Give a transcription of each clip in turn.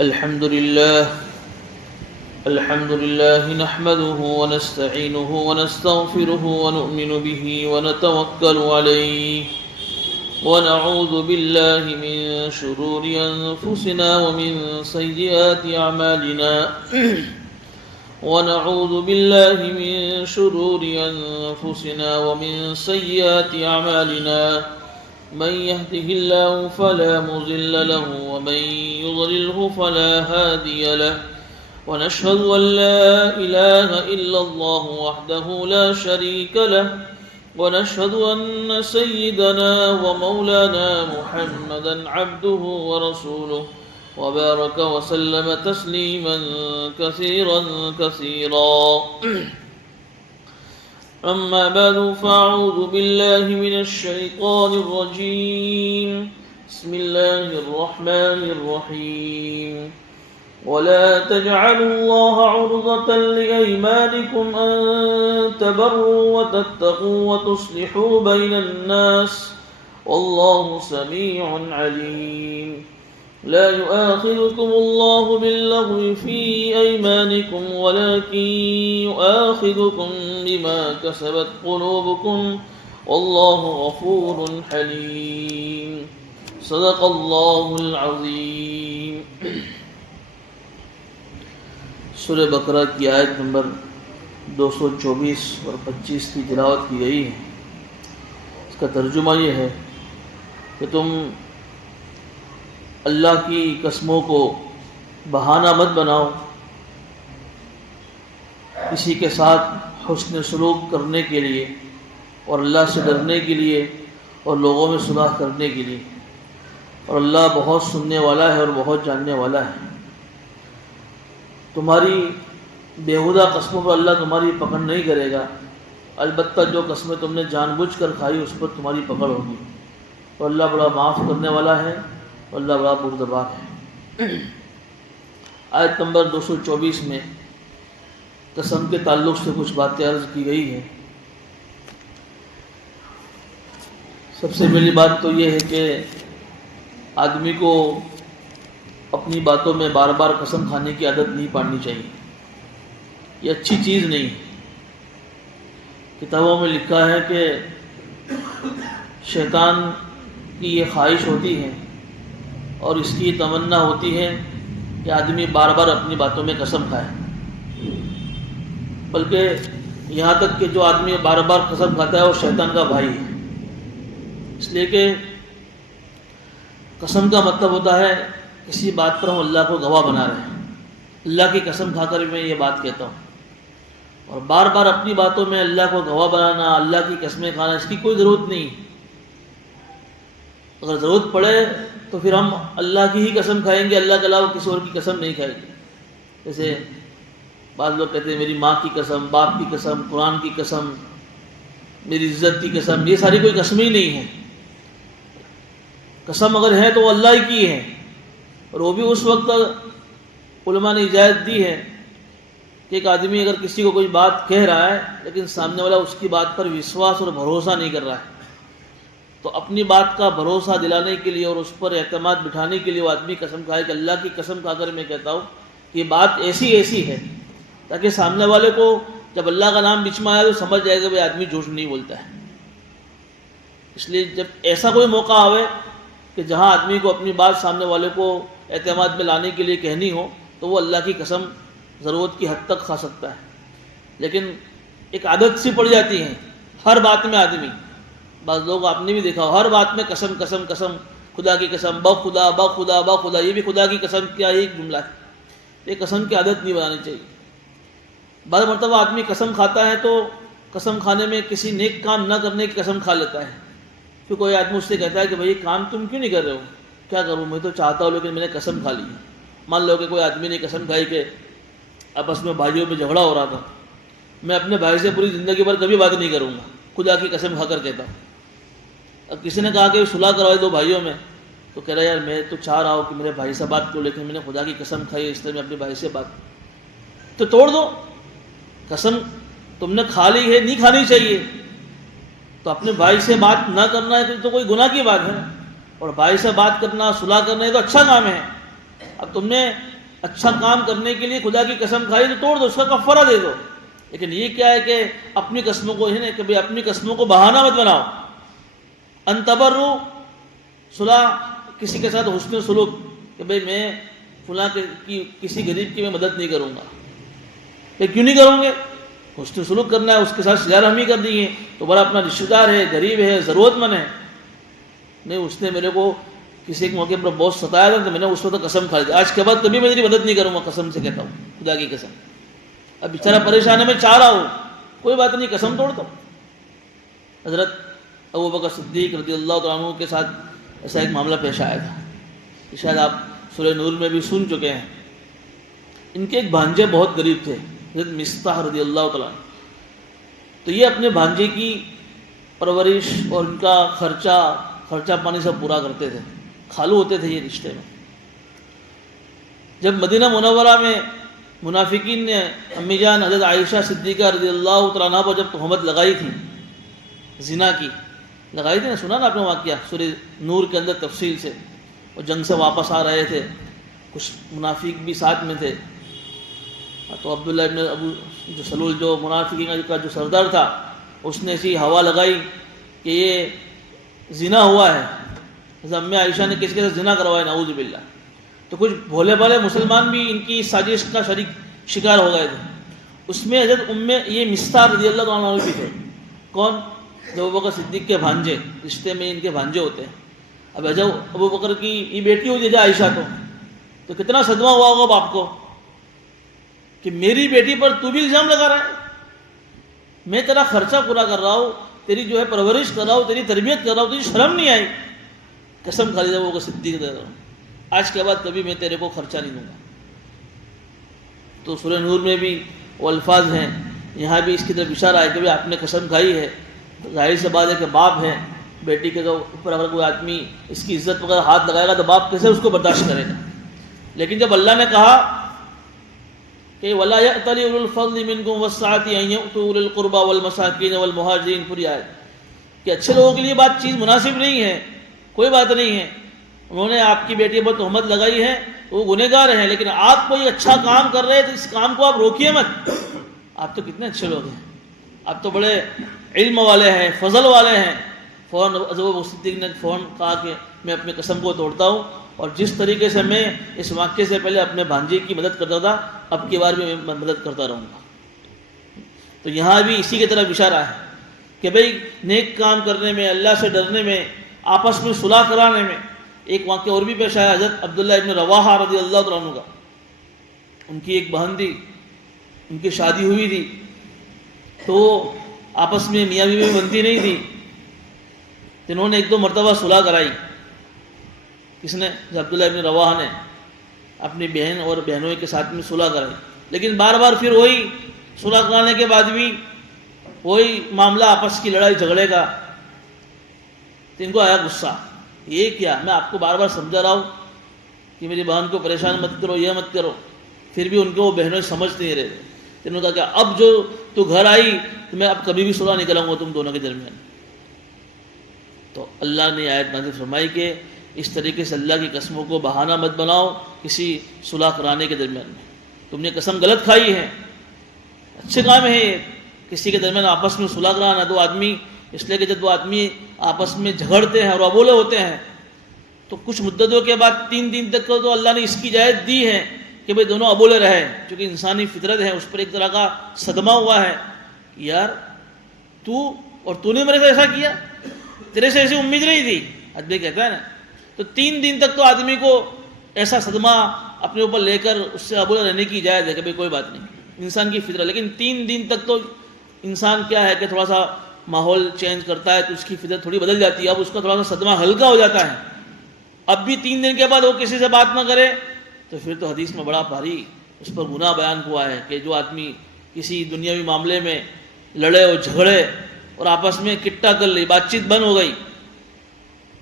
الحمد لله نحمده ونستعينه ونستغفره ونؤمن به ونتوكل عليه ونعوذ بالله من شرور أنفسنا ومن سيئات أعمالنا ونعوذ بالله من شرور أنفسنا ومن سيئات أعمالنا من يهده الله فلا مضل له ومن يضلله فلا هادي له ونشهد أن لا إله إلا الله وحده لا شريك له ونشهد أن سيدنا ومولانا محمدا عبده ورسوله وبارك وسلم تسليما كثيرا أما بعد فأعوذ بالله من الشيطان الرجيم بسم الله الرحمن الرحيم ولا تجعلوا الله عرضة لأيمانكم أن تبروا وتتقوا وتصلحوا بين الناس والله سميع عليم لا يؤاخذكم الله باللغو في أيمانكم ولكن يؤاخذكم بما كسبت قلوبكم والله غفور حليم صدق الله العظيم. سورہ بقرہ کی آیت نمبر 224 اور 25 کی تلاوت کی گئی ہے. اس کا ترجمہ یہ ہے کہ تم اللہ کی قسموں کو بہانہ مت بناؤ کسی کے ساتھ حسن سلوک کرنے کے لیے اور اللہ سے ڈرنے کے لیے اور لوگوں میں صلح کرنے کے لیے، اور اللہ بہت سننے والا ہے اور بہت جاننے والا ہے. تمہاری بیہودہ قسموں پر اللہ تمہاری پکڑ نہیں کرے گا، البتہ جو قسمیں تم نے جان بوجھ کر کھائی اس پر تمہاری پکڑ ہوگی، اور اللہ بڑا معاف کرنے والا ہے اور اللہ بڑا بردبار ہے. آیت نمبر 224 میں قسم کے تعلق سے کچھ باتیں عرض کی گئی ہیں. سب سے پہلی بات تو یہ ہے کہ آدمی کو اپنی باتوں میں بار بار قسم کھانے کی عادت نہیں پڑنی چاہیے. یہ اچھی چیز نہیں. کتابوں میں لکھا ہے کہ شیطان کی یہ خواہش ہوتی ہے اور اس کی تمنا ہوتی ہے کہ آدمی بار بار اپنی باتوں میں قسم کھائے، بلکہ یہاں تک کہ جو آدمی بار بار قسم کھاتا ہے وہ شیطان کا بھائی ہے. اس لیے کہ قسم کا مطلب ہوتا ہے کسی بات پر ہم اللہ کو گواہ بنا رہے ہیں. اللہ کی قسم کھا کر میں یہ بات کہتا ہوں، اور بار بار اپنی باتوں میں اللہ کو گواہ بنانا، اللہ کی قسمیں کھانا، اس کی کوئی ضرورت نہیں. اگر ضرورت پڑے تو پھر ہم اللہ کی ہی قسم کھائیں گے، اللہ کے علاوہ کسی اور کی قسم نہیں کھائیں گے. جیسے بعض لوگ کہتے ہیں میری ماں کی قسم، باپ کی قسم، قرآن کی قسم، میری عزت کی قسم. یہ ساری کوئی قسم ہی نہیں ہے. قسم اگر ہے تو وہ اللہ ہی کی ہے، اور وہ بھی اس وقت علماء نے اجازت دی ہے کہ ایک آدمی اگر کسی کو کوئی بات کہہ رہا ہے لیکن سامنے والا اس کی بات پر وشواس اور بھروسہ نہیں کر رہا ہے، تو اپنی بات کا بھروسہ دلانے کے لیے اور اس پر اعتماد بٹھانے کے لیے وہ آدمی قسم کھائے کہ اللہ کی قسم کھا کر میں کہتا ہوں کہ یہ بات ایسی ہے، تاکہ سامنے والے کو جب اللہ کا نام بیچ میں آیا تو سمجھ جائے گا بھائی آدمی جھوٹ نہیں بولتا ہے. اس لیے جب ایسا کوئی موقع آئے کہ جہاں آدمی کو اپنی بات سامنے والے کو اعتماد میں لانے کے لیے کہنی ہو تو وہ اللہ کی قسم ضرورت کی حد تک کھا سکتا ہے. لیکن ایک عادت سی پڑ جاتی ہے ہر بات میں آدمی. بعض لوگ آپ نے بھی دیکھا ہو ہر بات میں قسم قسم قسم، خدا کی قسم، بخدا بخدا بخدا. یہ بھی خدا کی قسم کیا ایک جملہ ہے. یہ قسم کی عادت نہیں بنانی چاہیے. بعض مرتبہ آدمی قسم کھاتا ہے تو قسم کھانے میں کسی نیک کام نہ کرنے کی قسم کھا لیتا ہے. پھر کوئی آدمی اس سے کہتا ہے کہ بھائی کام تم کیوں نہیں کر رہے ہو؟ کیا کروں، میں تو چاہتا ہوں لیکن میں نے قسم کھا لی. مان لو کہ کوئی آدمی نے قسم کھائی کہ آپس میں بھائیوں میں جھگڑا ہو رہا تھا، میں اپنے بھائی سے پوری زندگی بھر کبھی بات نہیں کروں گا، خدا کی قسم کھا کر کہتا ہوں. اب کسی نے کہا کہ صلح کروائی دو بھائیوں میں، تو کہہ رہا یار میں تو چاہ رہا ہوں کہ میرے بھائی سے بات کرو، لیکن میں نے خدا کی قسم کھائی ہے اس لیے میں اپنے بھائی سے بات. تو توڑ دو. قسم تم نے کھا لی ہے، نہیں کھانی چاہیے. تو اپنے بھائی سے بات نہ کرنا ہے تو کوئی گناہ کی بات ہے، اور بھائی سے بات کرنا، صلح کرنا ہے تو اچھا کام ہے. اب تم نے اچھا کام کرنے کے لیے خدا کی قسم کھائی تو توڑ دو، اس کا کفارہ دے دو. لیکن یہ کیا ہے کہ اپنی قسموں کو کبھی اپنی قسموں کو بہانہ مت بناؤ. ان تبروا، صلح، کسی کے ساتھ حسن سلوک، کہ بھئی میں فلاں کی کسی غریب کی میں مدد نہیں کروں گا. کہ کیوں نہیں کروں گے؟ حسن سلوک کرنا ہے، اس کے ساتھ صلہ رحمی کرنی ہے. تو بڑا اپنا رشتہ دار ہے، غریب ہے، ضرورت مند ہے. نہیں، اس نے میرے کو کسی ایک موقع پر بہت ستایا تھا تو میں نے اس وقت قسم کھا لی، آج کے بعد کبھی میں تیری مدد نہیں کروں گا، قسم سے کہتا ہوں، خدا کی قسم. اب بیچارہ پریشان ہے، میں چاہ رہا ہوں، کوئی بات نہیں، قسم توڑ دو. حضرت ابوبکر صدیق رضی اللہ تعالیٰ عنہ کے ساتھ ایسا ایک معاملہ پیش آیا تھا، شاید آپ سورہ نور میں بھی سن چکے ہیں. ان کے ایک بھانجے بہت غریب تھے، حضرت مصطح رضی اللہ تعالیٰ عنہ. تو یہ اپنے بھانجے کی پرورش اور ان کا خرچہ پانی سب پورا کرتے تھے، خالو ہوتے تھے یہ رشتے میں. جب مدینہ منورہ میں منافقین نے امی جان حضرت عائشہ صدیقہ رضی اللہ تعالیٰ عنہ پر جب تہمت لگائی تھی، زنا کی لگائی تھی نا، سنا نا آپ نے واقعہ سورہ نور کے اندر تفصیل سے. اور جنگ سے واپس آ رہے تھے، کچھ منافق بھی ساتھ میں تھے. تو عبداللہ ابن ابو جو سلول جو منافقین کا جو سردار تھا، اس نے ایسی ہوا لگائی کہ یہ زنا ہوا ہے. حضرت امی عائشہ نے کسی کے ساتھ زنا کروایا، نعوذ باللہ. تو کچھ بھولے بھالے مسلمان بھی ان کی سازش کا شکار ہو گئے تھے. اس میں حضرت یہ مصطح رضی اللہ عنہ بھی تھے. کون؟ جو ابوبکر صدیق کے بھانجے، رشتے میں ان کے بھانجے ہوتے ہیں. اب جب ابوبکر کی یہ بیٹی ہوئی تھی عائشہ تو کتنا صدمہ ہوا ہوگا باپ کو کہ میری بیٹی پر تو بھی الزام لگا رہا ہے. میں تیرا خرچہ پورا کر رہا ہوں، تیری جو ہے پرورش کر رہا ہوں، تیری تربیت کر رہا ہوں، تجھے شرم نہیں آئی؟ قسم کھا لی ابوبکر صدیق دے رہا ہوں، آج کے بعد کبھی میں تیرے کو خرچہ نہیں دوں گا. تو سورہ نور میں بھی وہ الفاظ ہیں، یہاں بھی اس کی طرف اشارہ ہے کہ آپ نے قسم کھائی ہے. تو ظاہر سی بات ہے کہ باپ ہے، بیٹی کے اوپر اگر کوئی آدمی اس کی عزت وغیرہ ہاتھ لگائے گا تو باپ کیسے اس کو برداشت کرے گا. لیکن جب اللہ نے کہا کہ وَلَا يَأْتَلِ أُولُو الْفَضْلِ مِنْكُمْ وَالسَّعَةِ أَنْ يُؤْتُوا أُولِي الْقُرْبَى وَالْمَسَاكِينَ وَالْمُهَاجِرِينَ، پوری آیت کہ اچھے لوگوں کے لیے بات چیز مناسب نہیں ہے، کوئی بات نہیں ہے. انہوں نے آپ کی بیٹی پر تہمت لگائی ہے تو وہ گنہگار ہیں، لیکن آپ کوئی اچھا کام کر رہے ہیں تو اس کام کو آپ روکیے مت. آپ تو کتنے اچھے لوگ ہیں، آپ تو بڑے علم والے ہیں، فضل والے ہیں. فوراً ابوبکر صدیق نے فوراً کہا کہ میں اپنی قسم کو توڑتا ہوں، اور جس طریقے سے میں اس واقعے سے پہلے اپنے بھانجے کی مدد کرتا تھا، اب کی بار میں مدد کرتا رہوں گا. تو یہاں بھی اسی کی طرف اشارہ ہے کہ بھئی نیک کام کرنے میں، اللہ سے ڈرنے میں، آپس میں صلح کرانے میں. ایک واقعہ اور بھی پیش آیا حضرت عبداللہ ابن رواحہ رضی اللہ تعالیٰ عنہ کا. ان کی ایک بہن تھی، ان کی شادی ہوئی تھی، تو آپس میں میاں بیوی بنتی نہیں تھی. انہوں نے ایک دو مرتبہ صلح کرائی. کس نے؟ عبداللہ ابن رواحہ نے اپنی بہن اور بہنوں کے ساتھ میں صلح کرائی. لیکن بار بار پھر وہی صلح کرانے کے بعد بھی وہی معاملہ آپس کی لڑائی جھگڑے کا. تو ان کو آیا غصہ، یہ کیا؟ میں آپ کو بار بار سمجھا رہا ہوں کہ میری بہن کو پریشان مت کرو، یہ مت کرو، پھر بھی ان کو وہ بہنیں سمجھ نہیں رہے. انہوں نے کہا کہ اب جو تو گھر آئی تو میں اب کبھی بھی صلح نہیں کراؤں گا تم دونوں کے درمیان. تو اللہ نے آیت نازل فرمائی کہ اس طریقے سے اللہ کی قسموں کو بہانہ مت بناؤ کسی صلح کرانے کے درمیان میں. تم نے قسم غلط کھائی ہے. اچھے کام ہے کسی کے درمیان آپس میں صلح کرانا. دو آدمی، اس لیے کہ جب دو آدمی آپس میں جھگڑتے ہیں اور ابولے ہوتے ہیں تو کچھ مدتوں کے بعد 3 دن تک تو اللہ نے اس کی اجازت دی ہے کہ بھئی دونوں ابولے رہے، چونکہ انسانی فطرت ہے، اس پر ایک طرح کا صدمہ ہوا ہے. یار تو نے میرے سے ایسا کیا، تیرے سے ایسی امید نہیں تھی. ادبی کہتا ہے نا. تو 3 دن تک تو آدمی کو ایسا صدمہ اپنے اوپر لے کر اس سے ابولے رہنے کی اجازت ہے کہ بھئی کوئی بات نہیں، انسان کی فطرت. لیکن 3 دن تک تو انسان کیا ہے کہ تھوڑا سا ماحول چینج کرتا ہے تو اس کی فطرت تھوڑی بدل جاتی ہے، اب اس کا تھوڑا سا صدمہ ہلکا ہو جاتا ہے. اب بھی 3 دن کے بعد وہ کسی سے بات نہ کرے تو پھر تو حدیث میں بڑا بھاری اس پر گناہ بیان ہوا ہے کہ جو آدمی کسی دنیاوی معاملے میں لڑے اور جھگڑے اور آپس میں کٹا کر لی، بات چیت بند ہو گئی،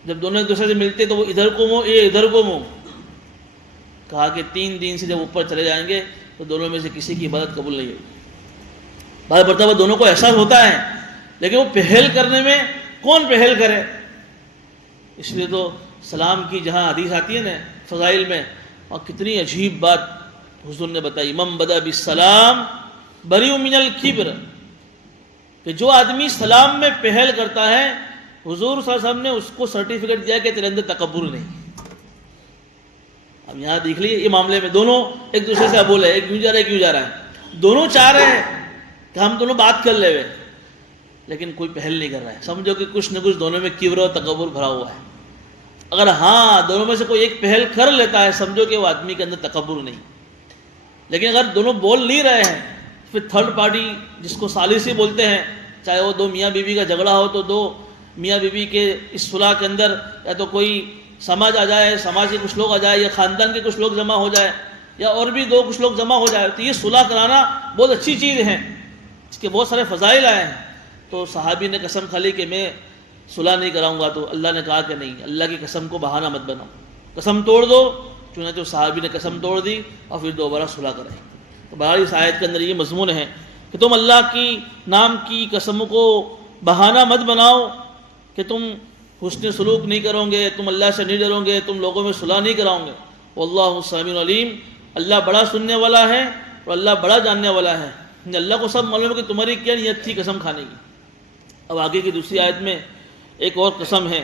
جب دونوں ایک دوسرے سے ملتے تو وہ ادھر کو منہ یہ ادھر کو منہ. کہا کہ 3 دن سے جب اوپر چلے جائیں گے تو دونوں میں سے کسی کی عبادت قبول نہیں ہوگی. بعض مرتبہ دونوں کو احساس ہوتا ہے لیکن وہ پہل کرنے میں کون پہل کرے. اس لیے تو سلام کی جہاں حدیث آتی ہے نا فضائل میں، اور کتنی عجیب بات حضور نے بتائی من بدأ بالسلام بریء من الکبر، کہ جو آدمی سلام میں پہل کرتا ہے حضور صلی اللہ علیہ وسلم نے اس کو سرٹیفکیٹ دیا کہ تیرے اندر تکبر نہیں۔ اب یہاں دیکھ لیے یہ معاملے میں دونوں ایک دوسرے سے ابول ہے، ایک کیوں جا رہا ہے کیوں جا رہا ہے، دونوں چاہ رہے ہیں کہ ہم دونوں بات کر لے ہوئے، لیکن کوئی پہل نہیں کر رہا ہے۔ سمجھو کہ کچھ نہ کچھ دونوں میں کبر اور تکبر بھرا ہوا ہے۔ اگر ہاں دونوں میں سے کوئی ایک پہل کر لیتا ہے، سمجھو کہ وہ آدمی کے اندر تکبر نہیں۔ لیکن اگر دونوں بول نہیں رہے ہیں، پھر تھرڈ پارٹی جس کو ثالثی بولتے ہیں، چاہے وہ دو میاں بیوی کا جھگڑا ہو تو دو میاں بیوی کے اس صلح کے اندر یا تو کوئی سماج آ جائے، سماج کے کچھ لوگ آ جائے، یا خاندان کے کچھ لوگ جمع ہو جائے، یا اور بھی دو کچھ لوگ جمع ہو جائے، تو یہ صلح کرانا بہت اچھی چیز ہے، اس کے بہت سارے فضائل آئے ہیں۔ تو صحابی نے قسم کھا لی کہ میں صلح نہیں کراؤں گا، تو اللہ نے کہا کہ نہیں، اللہ کی قسم کو بہانہ مت بناؤ، قسم توڑ دو۔ چنانچہ صحابی نے قسم توڑ دی اور پھر دوبارہ صلح کرائی۔ تو بہرحال اس آیت کے اندر یہ مضمون ہے کہ تم اللہ کی نام کی قسم کو بہانہ مت بناؤ کہ تم حسن سلوک نہیں کرو گے، تم اللہ سے نہیں ڈرو گے، تم لوگوں میں صلح نہیں کراؤ گے۔ واللہ سمیع علیم، اللہ بڑا سننے والا ہے اور اللہ بڑا جاننے والا ہے۔ اللہ کو سب معلوم ہے کہ تمہاری کیا نیت تھی قسم کھانے کی۔ اب آگے کی دوسری آیت میں ایک اور قسم ہے،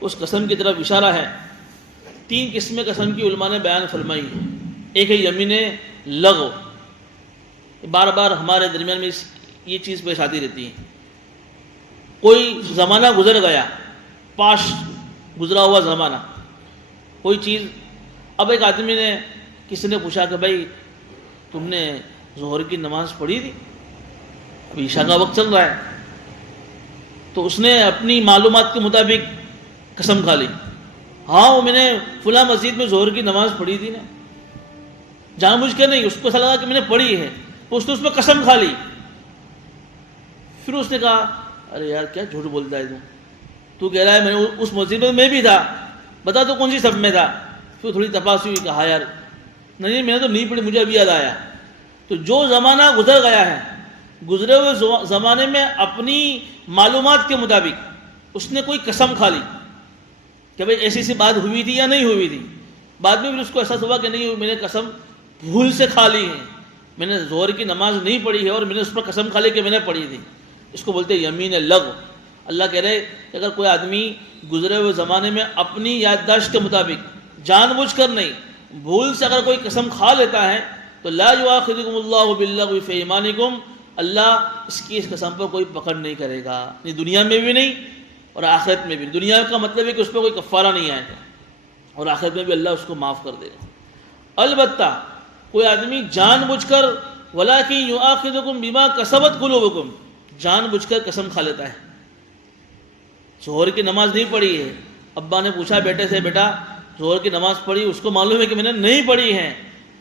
اس قسم کی طرف اشارہ ہے۔ تین قسمیں قسم کی علماء نے بیان فرمائی ہیں۔ ایک ہے یمین لغو، بار بار ہمارے درمیان میں یہ چیز پیش آتی رہتی ہے۔ کوئی زمانہ گزر گیا، پاش گزرا ہوا زمانہ، کوئی چیز، اب ایک آدمی نے کسی نے پوچھا کہ بھائی تم نے ظہر کی نماز پڑھی تھی؟ اب عشاء کا وقت چل رہا ہے، تو اس نے اپنی معلومات کے مطابق قسم کھا لی، ہاں وہ میں نے فلاں مسجد میں ظہر کی نماز پڑھی تھی نا، جان بوجھ کے نہیں، اس کو ایسا لگا کہ میں نے پڑھی ہے، تو اس نے اس میں قسم کھا لی۔ پھر اس نے کہا ارے یار کیا جھوٹ بولتا ہے تو کہہ رہا ہے میں نے اس مسجد میں بھی تھا، بتا تو کون سی سب میں تھا؟ پھر تھوڑی تپاس ہوئی، کہا یار نہیں میں نے تو نہیں پڑھی، مجھے ابھی یاد آیا۔ تو جو زمانہ گزر گیا ہے، گزرے ہوئے زمانے میں اپنی معلومات کے مطابق اس نے کوئی قسم کھا لی کہ بھائی ایسی سی بات ہوئی تھی یا نہیں ہوئی تھی، بعد میں پھر اس کو احساس ہوا کہ نہیں میں نے قسم بھول سے کھا لی ہے، میں نے ظہر کی نماز نہیں پڑھی ہے اور میں نے اس پر قسم کھا لی کہ میں نے پڑھی تھی۔ اس کو بولتے ہیں یمین لغو۔ اللہ کہہ رہے کہ اگر کوئی آدمی گزرے ہوئے زمانے میں اپنی یادداشت کے مطابق جان بوجھ کر نہیں، بھول سے اگر کوئی قسم کھا لیتا ہے تو لا یؤاخذکم اللہ باللغو فی ایمانکم، اللہ اس کی اس قسم پر کوئی پکڑ نہیں کرے گا، نہیں دنیا میں بھی نہیں اور آخرت میں بھی۔ دنیا کا مطلب ہے کہ اس پہ کوئی کفارہ نہیں آئے گا، اور آخرت میں بھی اللہ اس کو معاف کر دے گا۔ البتہ کوئی آدمی جان بوجھ کر وَلَٰكِن يُؤَاخِذُكُم بِمَا كَسَبَتْ قُلُوبُكُم، جان بوجھ کر قسم کھا لیتا ہے، ظہر کی نماز نہیں پڑھی ہے، ابا نے پوچھا بیٹے سے بیٹا ظہر کی نماز پڑھی، اس کو معلوم ہے کہ میں نے نہیں پڑھی ہے،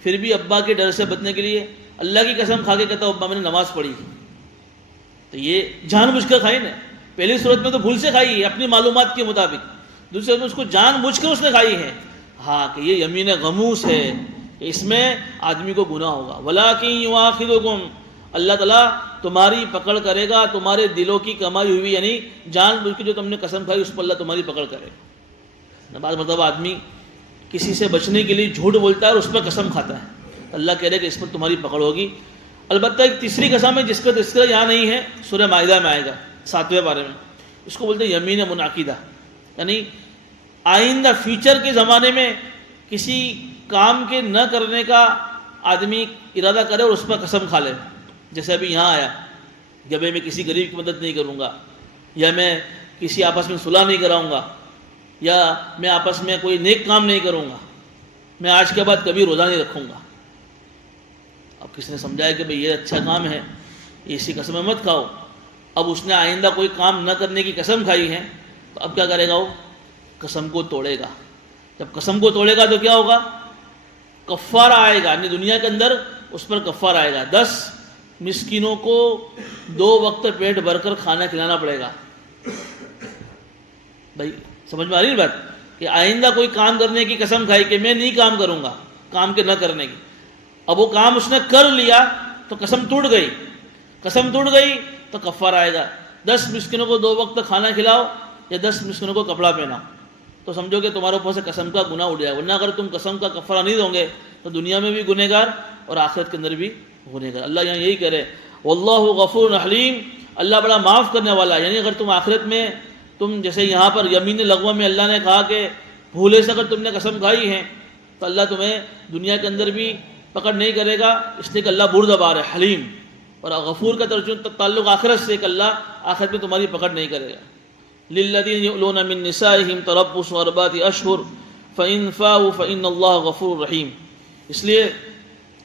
پھر بھی ابا کے ڈر سے بچنے کے لیے اللہ کی قسم کھا کے کہتا ہوں ابا میں نے نماز پڑھی، تو یہ جان بوجھ کر کھائی نا۔ پہلی صورت میں تو بھول سے کھائی ہے اپنی معلومات کے مطابق، دوسری صورت میں اس کو جان بوجھ کر اس نے کھائی ہے، ہاں کہ یہ یمین غموس ہے، کہ اس میں آدمی کو گناہ ہوگا۔ وَلَٰكِن يُؤَاخِذُكُم، اللہ تعالیٰ تمہاری پکڑ کرے گا، تمہارے دلوں کی کمائی ہوئی یعنی جان بوجھ کے جو تم نے قسم کھائی اس پر اللہ تمہاری پکڑ کرے گا۔ بعض مرتبہ آدمی کسی سے بچنے کے لیے جھوٹ بولتا ہے اور اس پر قسم کھاتا ہے، اللہ کہہ رہے کہ اس پر تمہاری پکڑ ہوگی۔ البتہ ایک تیسری قسم ہے جس کا تذکرہ یہاں نہیں ہے، سورہ مائدہ میں آئے گا 7ویں پارے میں، اس کو بولتے ہیں یمین منعقدہ، یعنی آئندہ فیوچر کے زمانے میں کسی کام کے نہ کرنے کا آدمی ارادہ کرے اور اس پر قسم کھا لے، جیسے ابھی یہاں آیا کہ میں کسی غریب کی مدد نہیں کروں گا، یا میں کسی آپس میں صلح نہیں کراؤں گا، یا میں آپس میں کوئی نیک کام نہیں کروں گا، میں آج کے بعد کبھی روزہ نہیں رکھوں گا۔ اب کسی نے سمجھایا کہ بھئی یہ اچھا کام ہے، اسی قسم مت کھاؤ، اب اس نے آئندہ کوئی کام نہ کرنے کی قسم کھائی ہے، تو اب کیا کرے گا؟ وہ قسم کو توڑے گا۔ جب قسم کو توڑے گا تو کیا ہوگا؟ کفارہ آئے گا، یعنی دنیا کے اندر اس پر کفارہ آئے گا، 10 مسکینوں کو 2 وقت پیٹ بھر کر کھانا کھلانا پڑے گا۔ بھائی سمجھ میں آ رہی ہے بات کہ آئندہ کوئی کام کرنے کی قسم کھائی کہ میں نہیں کام کروں گا، کام کے نہ کرنے کی، اب وہ کام اس نے کر لیا تو قسم ٹوٹ گئی، قسم ٹوٹ گئی تو کفارہ آئے گا، 10 مسکینوں کو 2 وقت کھانا کھلاؤ یا 10 مسکینوں کو کپڑا پہناؤ۔ تو سمجھو کہ تمہارے اوپر سے قسم کا گناہ اٹھ جائے گا، ورنہ اگر تم قسم کا کفارہ نہیں دو گے تو دنیا میں بھی گنہگار اور آخرت کے اندر بھی گنہگار۔ اللہ یہاں یہی کہہ رہے واللہ غفور حلیم، اللہ بڑا معاف کرنے والا ہے۔ یعنی اگر تم آخرت میں تم جیسے یہاں پر یمین لغو میں اللہ نے کہا کہ بھولے سے اگر تم نے قسم کھائی ہے تو اللہ تمہیں دنیا کے اندر بھی پکڑ نہیں کرے گا، اس لیے کہ اللہ بردبار ہے، حلیم۔ اور غفور کا ترجمہ تعلق آخرت سے کہ اللہ آخرت میں تمہاری پکڑ نہیں کرے گا۔ للذین یؤلون من نسائہم تربص اربعۃ اشہر فإن فاؤوا فإن اللہ غفور رحیم۔ اس لیے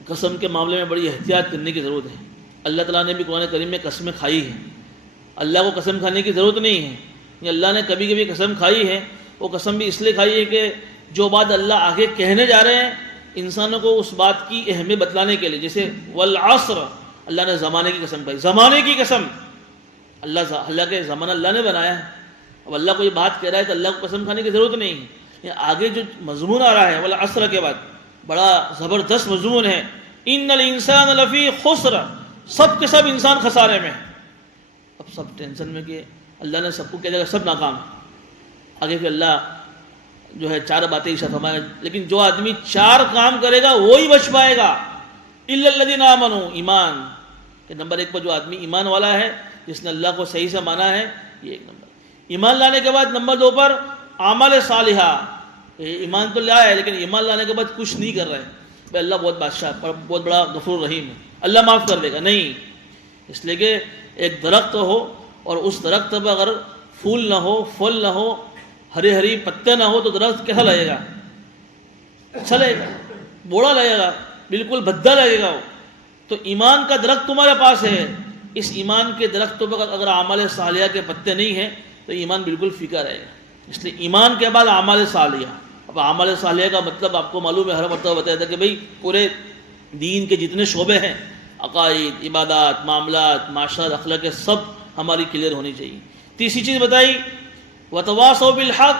قسم کے معاملے میں بڑی احتیاط کرنے کی ضرورت ہے۔ اللہ تعالیٰ نے بھی قرآن کریم میں قسمیں کھائی ہیں، اللہ کو قسم کھانے کی ضرورت نہیں ہے۔ یہ اللہ نے کبھی کبھی قسم کھائی ہے، وہ قسم بھی اس لیے کھائی ہے کہ جو بات اللہ آگے کہنے جا رہے ہیں انسانوں کو اس بات کی اہمیت بتلانے کے لیے، جیسے والعصر، اللہ نے زمانے کی قسم کھائی، زمانے کی قسم، اللہ کے زمانہ اللہ نے بنایا ہے۔ اب اللہ کو یہ بات کہہ رہا ہے تو اللہ کو قسم کھانے کی ضرورت نہیں ہے۔ یہ آگے جو مضمون آ رہا ہے والعصر کے بعد بڑا زبردست مضمون ہے، ان الانسان لفی خسر، سب کے سب انسان خسارے میں۔ اب سب ٹینشن میں کہ اللہ نے سب کو کہہ دیا سب ناکام۔ آگے پھر اللہ جو ہے 4 باتیں ارشاد فرمائے، لیکن جو آدمی 4 کام کرے گا وہی بچ پائے گا۔ الا الذین آمنوا، ایمان کہ نمبر 1 پر جو آدمی ایمان والا ہے، جس نے اللہ کو صحیح سے مانا ہے، یہ ایک نمبر۔ ایمان لانے کے بعد نمبر 2 پر اعمال صالحہ، ایمان تو لایا ہے لیکن ایمان لانے کے بعد کچھ نہیں کر رہے بھائی اللہ بہت بادشاہ بہت بڑا غفور رحیم ہے، اللہ معاف کر دے گا، نہیں۔ اس لیے کہ ایک درخت ہو اور اس درخت پر اگر پھول نہ ہو، پھل نہ ہو، ہری ہری پتے نہ ہو تو درخت کیسا لگے گا؟ اچھا لگے گا؟ بوڑھا لگے گا، بالکل بھدا لگے گا وہ۔ تو ایمان کا درخت تمہارے پاس ہے، اس ایمان کے درخت پر اگر اعمال صالحہ کے پتے نہیں ہیں تو ایمان بالکل پھیکا رہے گا۔ اس لیے ایمان کے بعد اعمال صالحہ۔ اب اعمال صالحہ کا مطلب آپ کو معلوم ہے، ہر مرتبہ بتایا تھا کہ بھئی پورے دین کے جتنے شعبے ہیں، عقائد، عبادات، معاملات، معاشرت، اخلاق، سب ہماری کلیئر ہونی چاہیے۔ تیسری چیز بتائی وتواصوا بالحق،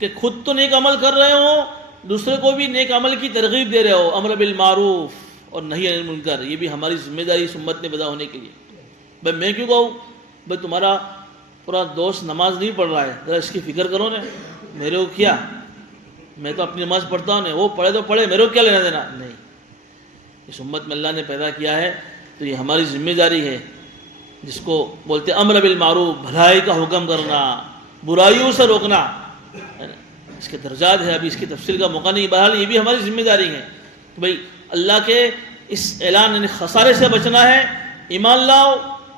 کہ خود تو نیک عمل کر رہے ہو، دوسرے کو بھی نیک عمل کی ترغیب دے رہے ہو، امر بالمعروف اور نہی عن المنکر، یہ بھی ہماری ذمہ داری اس امت میں پیدا ہونے کے لیے۔ بھائی میں کیوں کہوں؟ بھائی تمہارا پورا دوست نماز نہیں پڑھ رہا ہے، ذرا اس کی فکر کرو نا، میرے کو کیا، میں تو اپنی نماز پڑھتا ہوں، وہ پڑھے تو پڑھے، میرے کو کیا لینا دینا؟ نہیں، اس امت میں اللہ نے پیدا کیا ہے تو یہ ہماری ذمہ داری ہے، جس کو بولتے امر بالمعروف، بھلائی کا حکم کرنا، برائیوں سے روکنا۔ اس کے درجات ہے، ابھی اس کی تفصیل کا موقع نہیں، بہرحال یہ بھی ہماری ذمہ داری ہے کہ بھائی اللہ کے اس اعلان یعنی خسارے سے بچنا ہے، ایمان لاؤ،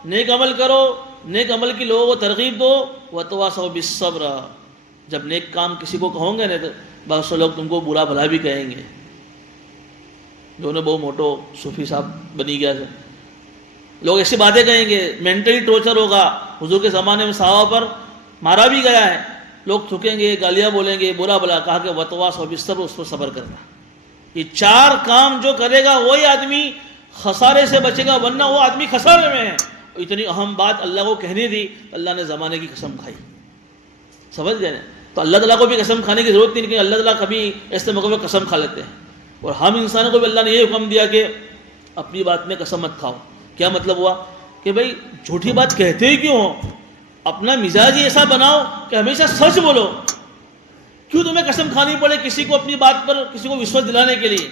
نیک عمل کرو، نیک عمل کی لوگوں کو ترغیب دو، وتواصوا بالصبر، جب نیک کام کسی کو کہو گے نا تو بہت سے لوگ تم کو برا بھلا بھی کہیں گے، جو نے بہت موٹو صوفی صاحب بنی گیا ہے، لوگ ایسی باتیں کہیں گے، مینٹلی ٹورچر ہوگا۔ حضور کے زمانے میں صحابہ پر مارا بھی گیا ہے، لوگ تھکیں گے، گالیاں بولیں گے، برا بھلا، کہا کہ وتواصوا بالصبر، اس پر صبر کرنا۔ یہ 4 کام جو کرے گا وہی آدمی خسارے سے بچے گا، ورنہ وہ آدمی خسارے میں ہے۔ اتنی اہم بات اللہ کو کہنی تھی، اللہ نے زمانے کی قسم کھائی، سمجھ گئے نا؟ تو اللہ تعالیٰ کو بھی قسم کھانے کی ضرورت نہیں، کہ اللہ تعالیٰ کبھی ایسے موقع پہ قسم کھا لیتے ہیں، اور ہم انسانوں کو بھی اللہ نے یہ حکم دیا کہ اپنی بات میں قسم مت کھاؤ۔ کیا مطلب ہوا کہ بھائی جھوٹی بات کہتے ہی کیوں ہو؟ اپنا مزاج ہی ایسا بناؤ کہ ہمیشہ سچ بولو۔ کیوں تمہیں قسم کھانی پڑے کسی کو اپنی بات پر، کسی کو وشواس دلانے کے لیے؟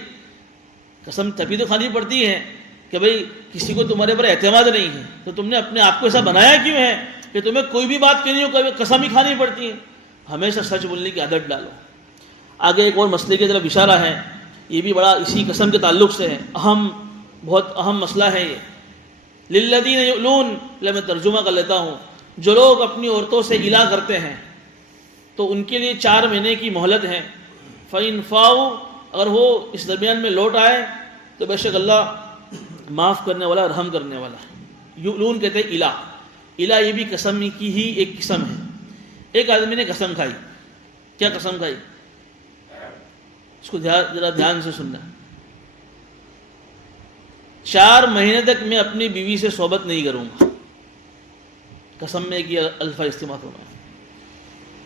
قسم تبھی تو کھانی پڑتی ہے کہ بھئی کسی کو تمہارے پر اعتماد نہیں ہے، تو تم نے اپنے آپ کو ایسا بنایا کیوں ہے کہ تمہیں کوئی بھی بات کہنی ہو قسم ہی کھانی پڑتی ہے؟ ہمیشہ سچ بولنے کی عادت ڈالو۔ آگے ایک اور مسئلے کی طرف اشارہ ہے، یہ بھی بڑا اسی قسم کے تعلق سے ہے، بہت اہم مسئلہ ہے یہ۔ للذین یؤلون، میں ترجمہ کر لیتا ہوں، جو لوگ اپنی عورتوں سے الا کرتے ہیں تو ان کے لیے 4 مہینے کی مہلت ہے۔ فَإِنْ فَاؤوا، اگر وہ اس درمیان میں لوٹ آئے تو بے شک اللہ معاف کرنے والا، رحم کرنے والا ہے۔ یؤلون کہتے ہیں الا، الا یہ بھی قسم کی ہی ایک قسم ہے۔ ایک آدمی نے قسم کھائی، کیا قسم کھائی؟ اس کو ذرا دھیان سے سننا۔ 4 مہینے تک میں اپنی بیوی سے صحبت نہیں کروں گا، قسم میں ایک الفاظ استعمال ہوگا،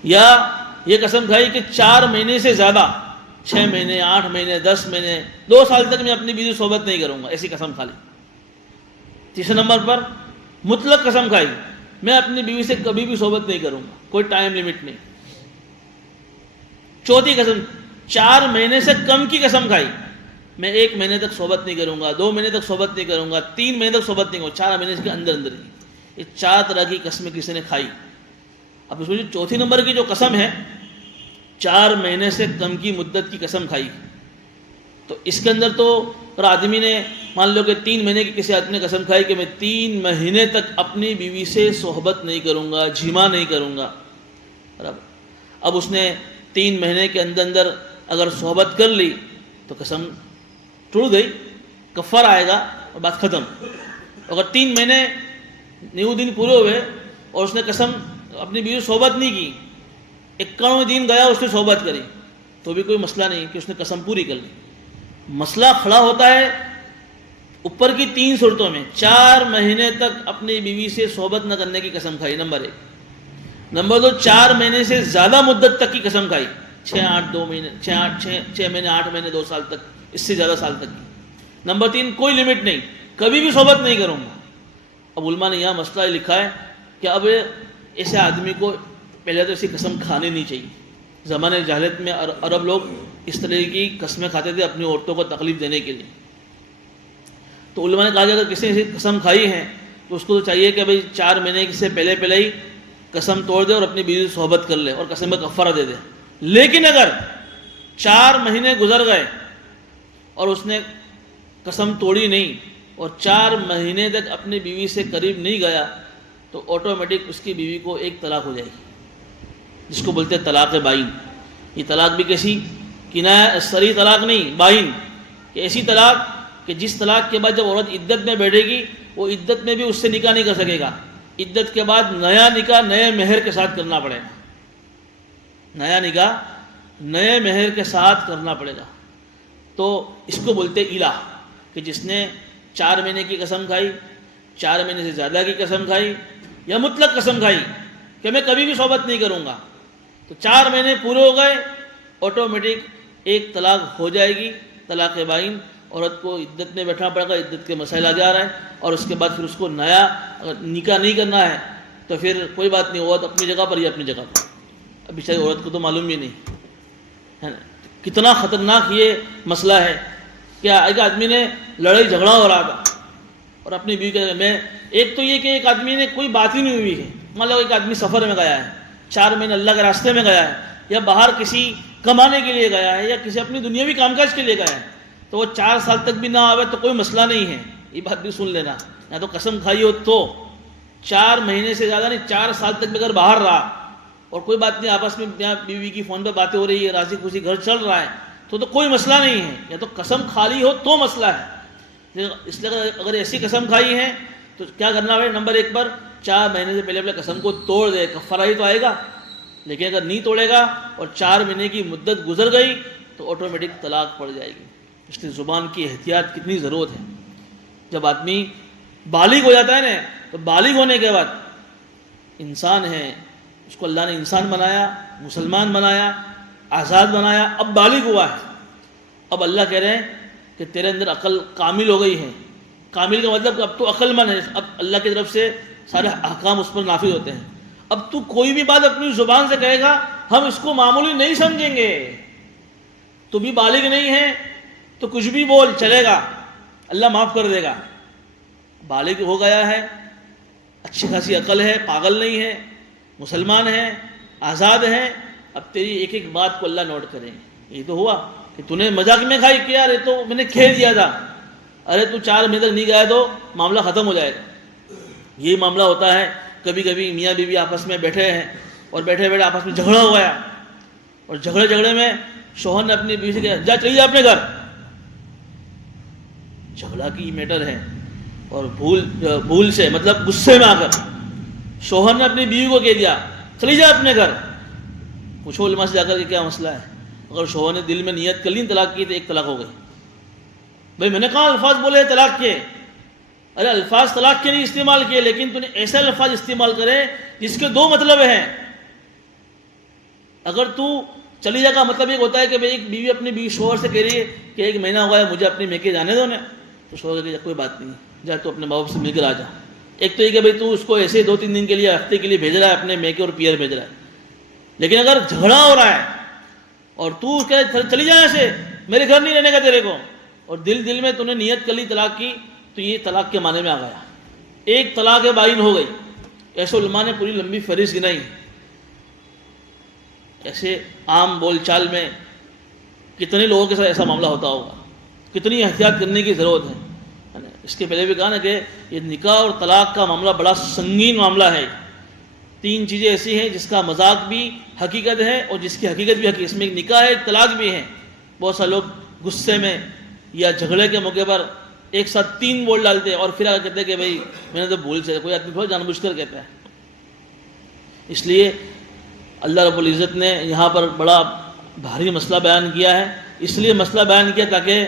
یا یہ قسم کھائی کہ 4 مہینے سے زیادہ، 6 مہینے، 8 مہینے، 10 مہینے، 2 سال تک میں اپنی بیوی سے صحبت نہیں کروں گا، ایسی قسم کھا لی۔ تیسرے نمبر پر مطلق قسم کھائی، میں اپنی بیوی سے کبھی بھی صحبت نہیں کروں گا، کوئی ٹائم لیمٹ نہیں۔ چوتھی قسم 4 مہینے سے کم کی قسم کھائی، میں 1 مہینے تک صحبت نہیں کروں گا، 2 مہینے تک صحبت نہیں کروں گا، 3 مہینے تک صحبت نہیں کروں گا، 4 مہینے کے اندر اندر ہی، یہ 4 طرح کی قسمیں کسی نے کھائی۔ اب اس میں جو چوتھی نمبر کی جو قسم ہے، 4 مہینے سے کم کی مدت کی قسم کھائی، تو اس کے اندر تو اور آدمی نے مان لو کہ 3 مہینے کی کسی آدمی نے قسم کھائی کہ میں 3 مہینے تک اپنی بیوی سے صحبت نہیں کروں گا، جھیما نہیں کروں گا۔ اب اس نے 3 مہینے کے اندر اندر اگر صحبت کر لی تو قسم ٹوٹ گئی، کفارہ آئے گا اور بات ختم۔ اگر 3 مہینے 9 دن پورے ہوئے اور اس نے قسم اپنی بیوی سے صحبت نہیں کی، 51ویں دن گیا اس نے صحبت کری، تو بھی کوئی مسئلہ نہیں کہ اس نے قسم پوری کر لی۔ مسئلہ کھڑا ہوتا ہے اوپر کی 3 صورتوں میں۔ 4 مہینے تک اپنی بیوی سے صحبت نہ کرنے کی قسم کھائی، نمبر 1۔ نمبر 2، 4 مہینے سے زیادہ مدت تک کی قسم کھائی، 6 مہینے 8 مہینے 2 سال تک، اس سے زیادہ سال تک کی۔ نمبر 3، کوئی لمٹ نہیں، کبھی بھی صحبت نہیں کروں گا۔ اب علماء نے یہاں مسئلہ لکھا ہے کہ اب ایسے آدمی کو پہلے تو ایسی قسم کھانی نہیں چاہیے۔ زمانے جاہلیت میں عرب لوگ اس طرح کی قسمیں کھاتے تھے اپنی عورتوں کو تکلیف دینے کے لیے۔ تو علماء نے کہا کہ اگر کسی نے ایسی قسم کھائی ہے تو اس کو تو چاہیے کہ بھئی 4 مہینے سے پہلے ہی قسم توڑ دے اور اپنی بیوی سے صحبت کر لے اور قسم کا کفارہ دے دے۔ لیکن اگر 4 مہینے گزر گئے اور اس نے قسم توڑی نہیں اور 4 مہینے تک اپنی بیوی سے قریب نہیں گیا تو آٹومیٹک اس کی بیوی کو ایک طلاق ہو جائے گی، جس کو بولتے ہیں طلاق بائن۔ یہ طلاق بھی کیسی کنایہ صریح طلاق نہیں، بائن، کہ ایسی طلاق کہ جس طلاق کے بعد جب عورت عدت میں بیٹھے گی وہ عدت میں بھی اس سے نکاح نہیں کر سکے گا، عدت کے بعد نیا نکاح نئے مہر کے ساتھ کرنا پڑے گا، نیا نکاح نئے مہر کے ساتھ کرنا پڑے گا۔ تو اس کو بولتے الہ، کہ جس نے 4 مہینے کی قسم کھائی، 4 مہینے سے زیادہ کی قسم کھائی یا مطلق قسم کھائی کہ میں کبھی بھی صحبت نہیں کروں گا، تو 4 مہینے پورے ہو گئے، آٹومیٹک ایک طلاق ہو جائے گی، طلاق بائن۔ عورت کو عدت میں بیٹھنا پڑے گا، عدت کے مسائل آ جا رہا ہے، اور اس کے بعد پھر اس کو نیا اگر نکاح نہیں کرنا ہے تو پھر کوئی بات نہیں، عورت اپنی جگہ پر یا اپنی جگہ پر۔ اب بیچاری عورت کو تو معلوم بھی نہیں ہے نا کتنا خطرناک یہ مسئلہ ہے۔ کیا ایک آدمی نے لڑائی جھگڑا ہو رہا تھا اور اپنی بیوی کے میں ایک تو یہ کہ ایک آدمی نے کوئی بات ہی نہیں ہوئی ہے، مطلب ایک آدمی سفر میں گیا ہے، 4 مہینے اللہ کے راستے میں گیا ہے، یا باہر کسی کمانے کے لیے گیا ہے، یا کسی اپنی دنیاوی کام کاج کے لیے گیا ہے، تو وہ 4 سال تک بھی نہ آوے تو کوئی مسئلہ نہیں ہے۔ یہ بات بھی سن لینا، یا تو قسم کھائی ہو تو 4 مہینے سے زیادہ نہیں، 4 سال تک بھی اگر باہر رہا اور کوئی بات نہیں، آپس میں بیوی کی فون پہ باتیں ہو رہی ہے، راضی خوشی گھر چل رہا ہے، تو کوئی مسئلہ نہیں ہے۔ یا تو قسم کھا لی ہو تو مسئلہ ہے۔ اس لیے اگر ایسی قسم کھائی ہے تو کیا کرنا ہے؟ نمبر 1 پر 4 مہینے سے پہلے قسم کو توڑ دے، کفارہ ہی تو آئے گا۔ لیکن اگر نہیں توڑے گا اور 4 مہینے کی مدت گزر گئی تو آٹومیٹک طلاق پڑ جائے گی۔ اس لیے زبان کی احتیاط کتنی ضرورت ہے۔ جب آدمی بالغ ہو جاتا ہے نا، تو بالغ ہونے کے بعد انسان ہے، اس کو اللہ نے انسان بنایا، مسلمان بنایا، آزاد بنایا، اب بالغ ہوا ہے، اب اللہ کہہ رہے ہیں کہ تیرے اندر عقل کامل ہو گئی ہے۔ کامل کا مطلب کہ اب تو عقل مند ہے، اب اللہ کی طرف سے سارے احکام اس پر نافذ ہوتے ہیں۔ اب تو کوئی بھی بات اپنی زبان سے کہے گا ہم اس کو معمولی نہیں سمجھیں گے، تو بھی بالغ نہیں ہے تو کچھ بھی بول چلے گا، اللہ معاف کر دے گا۔ بالغ ہو گیا ہے، اچھی خاصی عقل ہے، پاگل نہیں ہے، مسلمان ہے، آزاد ہے، اب تیری ایک ایک بات کو اللہ نوٹ کریں گے۔ یہ تو ہوا کہ تو نے مذاق میں کھائی کہ یار یہ تو میں نے کھیل دیا تھا، ارے تو 4 مہینے تک نہیں گیا تو معاملہ ختم ہو جائے گا۔ یہ معاملہ ہوتا ہے کبھی کبھی میاں بیوی آپس میں بیٹھے ہیں اور بیٹھے بیٹھے آپس میں جھگڑا ہو گیا، اور جھگڑے میں شوہر نے اپنی بیوی سے کہا جا چلی جا اپنے گھر، جھگڑا کی میٹر ہے، اور بھول سے مطلب غصے میں آ کر شوہر نے اپنی بیوی کو کہہ دیا چلی جا اپنے گھر۔ پوچھو علماء سے جا کر کہ کیا مسئلہ ہے؟ اگر شوہر نے دل میں نیت کر لی طلاق کی تو ایک طلاق ہو گئی۔ بھائی میں نے کہا الفاظ بولے طلاق کے، ارے الفاظ طلاق کے نہیں استعمال کیے، لیکن تو نے ایسے الفاظ استعمال کرے جس کے 2 مطلب ہیں۔ اگر تو چلی جا کا مطلب ایک ہوتا ہے کہ ایک بیوی اپنی شوہر سے کہہ رہی ہے کہ 1 مہینہ ہوا ہے مجھے اپنے میکے جانے دو نا، تو شوہر کہے کوئی بات نہیں، جا تو اپنے ماں باپ سے مل کر آ جا۔ ایک تو یہ کہ بھائی تو اس کو ایسے 2-3 دن کے لیے، ہفتے کے لیے بھیج رہا ہے، اپنے میکے اور پیئر بھیج رہا ہے۔ لیکن اگر جھگڑا ہو رہا ہے اور تو کہ چلی جائے ایسے، میرے گھر نہیں رہنے کا تیرے کو، اور دل میں تو نے نیت کر لی طلاق کی، تو یہ طلاق کے معنی میں آ گیا، ایک طلاق بائن ہو گئی۔ ایسے علماء نے پوری لمبی فہرست گنائی۔ ایسے عام بول چال میں کتنے لوگوں کے ساتھ ایسا معاملہ ہوتا ہوگا، کتنی احتیاط کرنے کی ضرورت ہے۔ اس کے پہلے بھی کہا نا کہ یہ نکاح اور طلاق کا معاملہ بڑا سنگین معاملہ ہے۔ تین چیزیں ایسی ہیں جس کا مذاق بھی حقیقت ہے اور جس کی حقیقت بھی حقیقت، اس میں ایک نکاح ہے، ایک طلاق بھی ہے۔ بہت سارے لوگ غصے میں یا جھگڑے کے موقع پر ایک ساتھ 3 بول ڈالتے ہیں اور پھر آگے کہتے ہیں کہ بھائی میں نے تو بھول سے، کوئی آدمی تھوڑا جان بوجھ کر کہتا ہے۔ اس لیے اللہ رب العزت نے یہاں پر بڑا بھاری مسئلہ بیان کیا ہے۔ اس لیے مسئلہ بیان کیا تاکہ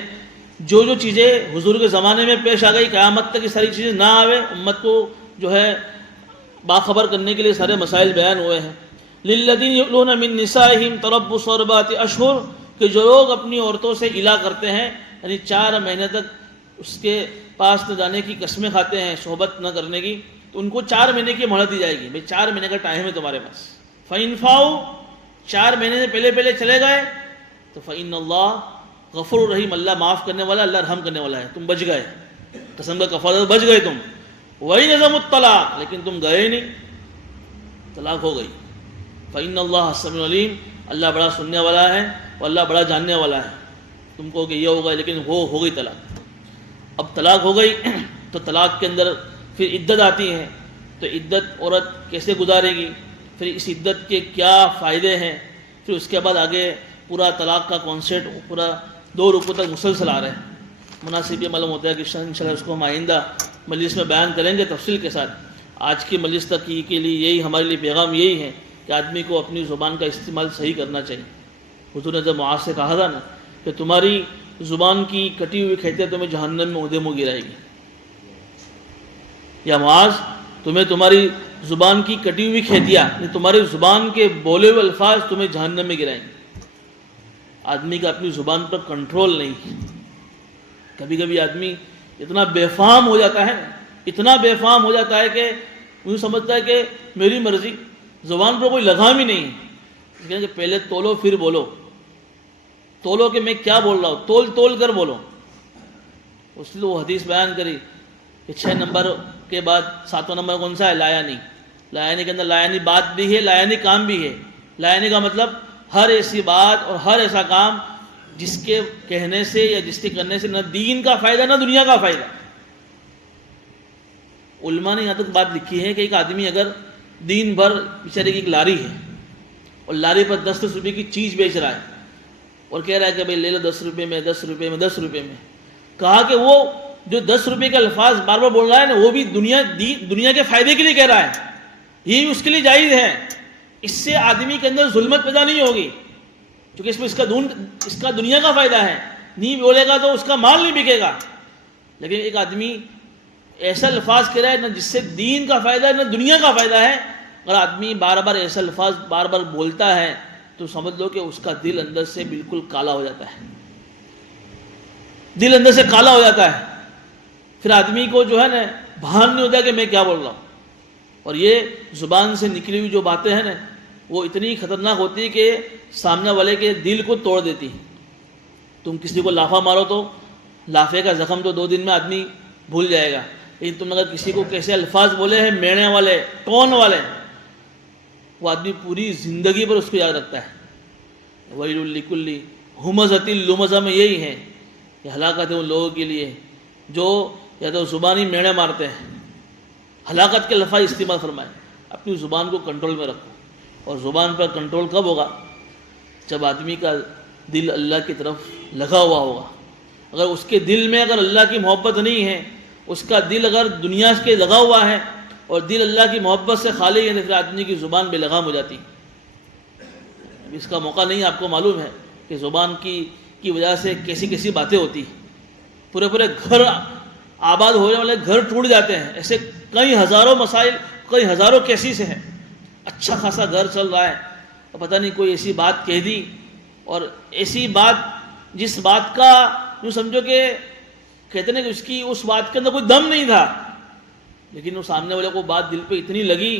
جو چیزیں حضور کے زمانے میں پیش آ گئی، قیامت تک یہ ساری چیزیں نہ آوے، امت کو جو ہے باخبر کرنے کے لیے سارے مسائل بیان ہوئے ہیں۔ للذین یؤلون من نسائہم تربص 4 اشہر، کہ جو لوگ اپنی عورتوں سے الا کرتے ہیں، یعنی 4 مہینے تک اس کے پاس نہ جانے کی قسمیں کھاتے ہیں، صحبت نہ کرنے کی، تو ان کو 4 مہینے کی مہلت دی جائے گی۔ بھئی 4 مہینے کا ٹائم ہے تمہارے پاس، فَإِنْ فَاؤُوا، 4 مہینے سے پہلے چلے گئے تو فَإِنَّ اللَّهَ غفور الرحیم، اللہ معاف کرنے والا، اللہ رحم کرنے والا ہے، تم بچ گئے، قسم کا کفارہ بچ گئے تم۔ وَإِنْ عَزَمُوا الطَّلَاقَ، لیکن تم گئے نہیں، طلاق ہو گئی۔ فَإِنَّ اللَّهَ السَّمِيعُ الْعَلِيمُ، اللہ بڑا سننے والا ہے اور اللہ بڑا جاننے والا ہے۔ تم کو کہ یہ ہوگا، لیکن وہ ہو گئی طلاق۔ اب طلاق ہو گئی تو طلاق کے اندر پھر عدت آتی ہے، تو عدت عورت کیسے گزارے گی، پھر اس عدت کے کیا فائدے ہیں، پھر اس کے بعد آگے پورا طلاق کا کانسیپٹ پورا 2 رکوع تک مسلسل آ رہا ہے۔ مناسب یہ معلوم ہوتا ہے کہ انشاءاللہ اس کو ہم آئندہ مجلس میں بیان کریں گے تفصیل کے ساتھ۔ آج کی مجلس تک کے لیے یہی ہمارے لیے پیغام یہی ہے کہ آدمی کو اپنی زبان کا استعمال صحیح کرنا چاہیے۔ حضور نے جب معاذ سے کہا تھا نا کہ تمہاری زبان کی کٹی ہوئی کھیتیاں تمہیں جہنم میں اودے منہ گرائے گی، یا معاذ تمہیں تمہاری زبان کی کٹی ہوئی کھیتیاں، تمہاری زبان کے بولے ہوئے الفاظ تمہیں جہنم میں گرائیں گے۔ آدمی کا اپنی زبان پر کنٹرول نہیں۔ کبھی کبھی آدمی اتنا بے فہم ہو جاتا ہے، اتنا بے فہم ہو جاتا ہے کہ وہ سمجھتا ہے کہ میری مرضی، زبان پر کوئی لگام ہی نہیں ہے۔ کہ پہلے تولو پھر بولو، تولو کہ میں کیا بول رہا ہوں، تول کر بولو۔ اس لیے وہ حدیث بیان کری کہ 6 نمبر کے بعد 7واں نمبر کون سا ہے؟ لایانی۔ لایانی کے اندر لایانی بات بھی ہے، لایانی کام بھی ہے۔ لایانی کا مطلب ہر ایسی بات اور ہر ایسا کام جس کے کہنے سے یا جس کے کرنے سے نہ دین کا فائدہ نہ دنیا کا فائدہ۔ علماء نے یہاں تک بات لکھی ہے کہ ایک آدمی اگر دین بھر بیچارے کی ایک لاری ہے اور لاری پر 10 روپے کی چیز بیچ رہا ہے اور کہہ رہا ہے کہ بھائی لے لو 10 روپے میں، 10 روپے میں، 10 روپے میں، کہا کہ وہ جو 10 روپے کے الفاظ بار بار بول رہا ہے نا، وہ بھی دنیا کے فائدے کے لیے کہہ رہا ہے، یہ اس کے لیے جائز ہے۔ اس سے آدمی کے اندر ظلمت پیدا نہیں ہوگی، کیونکہ اس میں اس کا دنیا کا فائدہ ہے، نہیں بولے گا تو اس کا مال نہیں بکے گا۔ لیکن ایک آدمی ایسا الفاظ کہہ رہا ہے نہ جس سے دین کا فائدہ ہے نہ دنیا کا فائدہ ہے، اگر آدمی بار بار ایسا الفاظ بار بار بولتا ہے تو سمجھ لو کہ اس کا دل اندر سے بالکل کالا ہو جاتا ہے، دل اندر سے کالا ہو جاتا ہے۔ پھر آدمی کو جو ہے نا بھان نہیں ہوتا کہ میں کیا بول رہا ہوں۔ اور یہ زبان سے نکلی ہوئی جو باتیں ہیں نا، وہ اتنی خطرناک ہوتی ہے کہ سامنے والے کے دل کو توڑ دیتی۔ تم کسی کو لافہ مارو تو لافے کا زخم تو 2 دن میں آدمی بھول جائے گا، لیکن تم اگر کسی کو کیسے الفاظ بولے ہیں میڑنے والے، ٹون والے، وہ آدمی پوری زندگی پر اس کو یاد رکھتا ہے۔ وَيْلٌ لِكُلِّ ہُمَزَةٍ لُمَزَةٍ میں یہی ہے کہ ہلاکت ہے ان لوگوں کے لیے جو یا تو زبانی میڑے مارتے ہیں۔ ہلاکت کے لفظ استعمال فرمائیں، اپنی زبان کو کنٹرول میں رکھو۔ اور زبان پر کنٹرول کب ہوگا؟ جب آدمی کا دل اللہ کی طرف لگا ہوا ہوگا۔ اگر اس کے دل میں اگر اللہ کی محبت نہیں ہے، اس کا دل اگر دنیا کے لگا ہوا ہے اور دل اللہ کی محبت سے خالی ہے، تو پھر آدمی کی زبان بے لگام ہو جاتی۔ اس کا موقع نہیں، آپ کو معلوم ہے کہ زبان کی وجہ سے کیسی کیسی باتیں ہوتی، پورے گھر آباد ہونے والے گھر ٹوٹ جاتے ہیں۔ ایسے کئی ہزاروں مسائل، کئی ہزاروں کیسز ہیں، اچھا خاصا گھر چل رہا ہے اور پتہ نہیں کوئی ایسی بات کہہ دی، اور ایسی بات جس بات کا یوں سمجھو کہ کہتے ہیں کہ اس بات کے اندر کوئی دم نہیں تھا، لیکن وہ سامنے والے کو بات دل پہ اتنی لگی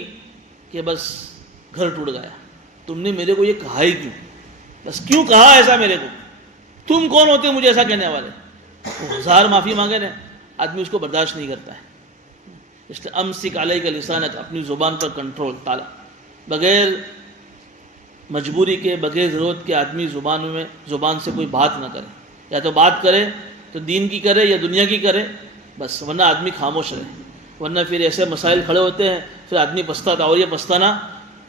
کہ بس گھر ٹوٹ گیا۔ تم نے میرے کو یہ کہا ہی کیوں؟ بس کیوں کہا ایسا میرے کو؟ تم کون ہوتے مجھے ایسا کہنے والے؟ وہ 1000 معافی مانگے نا، آدمی اس کو برداشت نہیں کرتا ہے. اس لیے امسک علیک لسانک، اپنی زبان پر کنٹرول تالا. بغیر مجبوری کے، بغیر ضرورت کے آدمی زبان سے کوئی بات نہ کرے. یا تو بات کرے تو دین کی کرے یا دنیا کی کرے بس، ورنہ آدمی خاموش رہے. ورنہ پھر ایسے مسائل کھڑے ہوتے ہیں، پھر آدمی پچھتاتا، اور یہ پچھتانا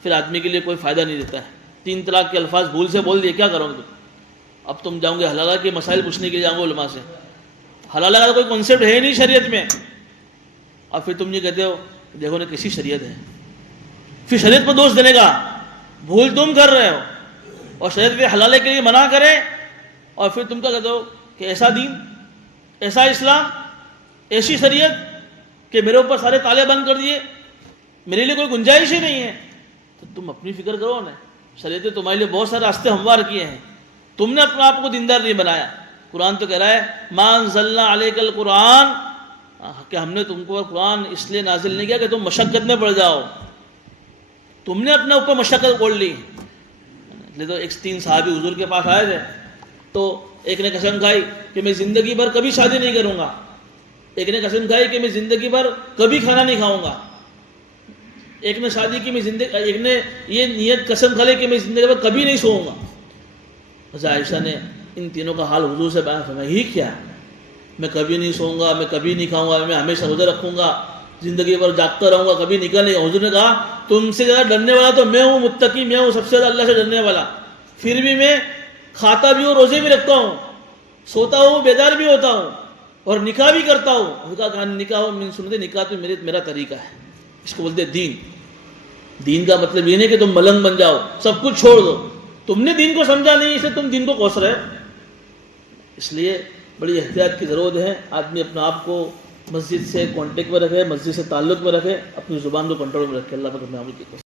پھر آدمی کے لیے کوئی فائدہ نہیں دیتا ہے. 3 طلاق کے الفاظ بھول سے بول دیے، کیا کرو گے تم؟ اب تم جاؤں گے حلالہ کے مسائل پوچھنے کے لیے، جاؤں گے علماء سے. حلالہ کا کوئی کنسیپٹ ہے نہیں شریعت میں، اور پھر تم یہ کہتے ہو دیکھو نا کسی شریعت ہے. پھر شریعت پر دوست دینے کا بھول تم کر رہے ہو، اور شریعت پہ حلالے کے لیے منع کرے، اور پھر تم کیا کہتے ہو کہ ایسا دین، ایسا اسلام، ایسی شریعت کہ میرے اوپر سارے تالے بند کر دیے، میرے لیے کوئی گنجائش ہی نہیں ہے. تو تم اپنی فکر کرو نا. شریعت نے تمہارے لیے بہت سارے راستے ہموار کیے ہیں، تم نے اپنے آپ کو دیندار نہیں بنایا. قرآن تو کہہ رہا ہے ما انزلنا علیک القرآن، کہ ہم نے تم کو قرآن اس لیے نازل نہیں کیا کہ تم مشقت میں پڑ جاؤ. تم نے اپنے اوپر مشقت اوڑھ لی. تو 3 صحابی حضور کے پاس آئے تھے، تو ایک نے قسم کھائی کہ میں زندگی بھر کبھی شادی نہیں کروں گا، ایک نے قسم کھائی کہ میں زندگی بھر کبھی کھانا نہیں کھاؤں گا، ایک نے شادی کی ایک نے یہ نیت قسم کھا لی کہ میں زندگی بھر کبھی نہیں سوؤں گا. حضرت عائشہ نے ان تینوں کا حال حضور سے بیان فرمایا. یہ کیا ہے؟ میں کبھی نہیں سوؤں گا، میں کبھی نہیں کھاؤں گا، میں ہمیشہ روزہ رکھوں گا، زندگی بھر جاگتا رہوں گا، کبھی نکل نہیں. حضور نے کہا تم سے زیادہ ڈرنے والا تو میں ہوں، متقی میں ہوں، سب سے زیادہ اللہ سے ڈرنے والا. پھر بھی میں کھاتا بھی ہوں، روزے بھی رکھتا ہوں، سوتا ہوں، بیدار بھی ہوتا ہوں، اور نکاح بھی کرتا ہوں. حضور کہا نکاح من سنتے، نکاح تو میرا طریقہ ہے. اس کو بولتے دین. دین کا مطلب یہ نہیں کہ تم ملنگ بن جاؤ، سب کچھ چھوڑ دو. تم نے دین کو سمجھا نہیں، اس لیے تم دین کو کوس رہے. اس لیے بڑی احتیاط کی ضرورت ہے. آدمی اپنے آپ کو مسجد سے کانٹیکٹ میں رکھے، مسجد سے تعلق میں رکھے، اپنی زبان کو کنٹرول میں رکھے. اللہ تعالیٰ